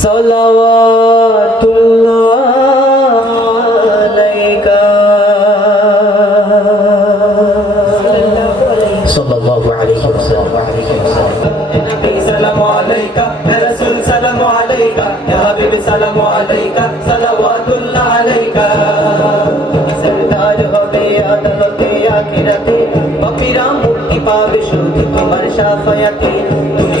صلوات الله عليك صلى الله عليه وسلم نبي سلام عليك يا رسول سلام عليك يا حبيب سلام عليك صلوات الله عليك সরদার হবে আদালতে আখিরাতে পাপীরা মুক্তি পাবে শুধু তোমার শাফায়াতে তুমি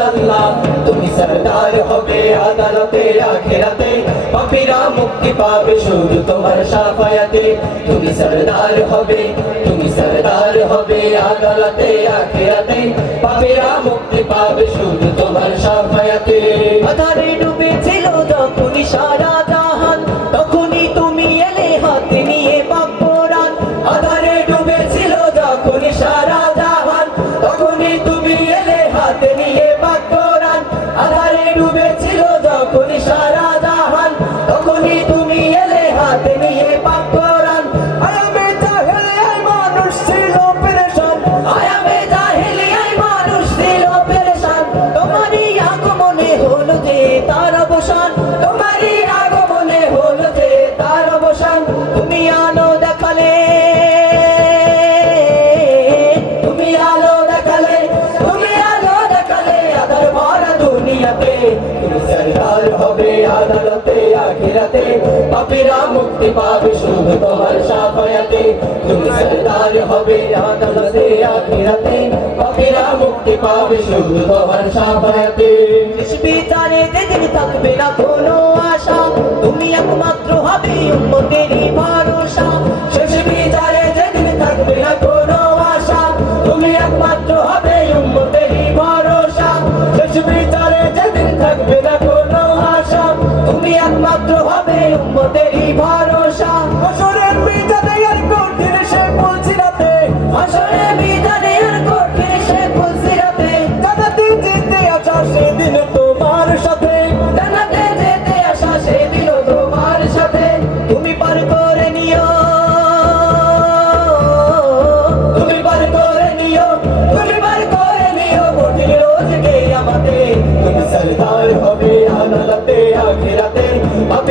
আল্লাহ, তুমি সরদার হবে আদালতে, আখেরাতে। পাপীরা মুক্তি পাবে শুধু তোমার সাফায়াতে। তুমি সরদার হবে, তুমি সরদার হবে আদালতে, আখেরাতে। পাপীরা মুক্তি পাবে শুধু তোমার সাফায়াতে। আধারে ডুবেছিল যখনই সারা তার অবসান, তোমারই আগমনে হলো যে তার অবসান। তুমি আলো দেখালে, তুমি আলো দেখালে, তুমি আলো দেখালে আধার ভরা দুনিয়াতে। তুমি সরদার হবে আদালতে, আখিরাতে। পাপীরা মুক্তি পাবে শুধু তোমার সাফায়াতে। তুমি সরদার হবে আদালতে, আখিরাতে। পাপীরা মুক্তি পাবে শুধু তোমার সাফায়াতে। শেষ বিচারে যেদিন থাকবে না কোনো আশা তুমি একমাত্র হবে উন্মতেরই ভরসা।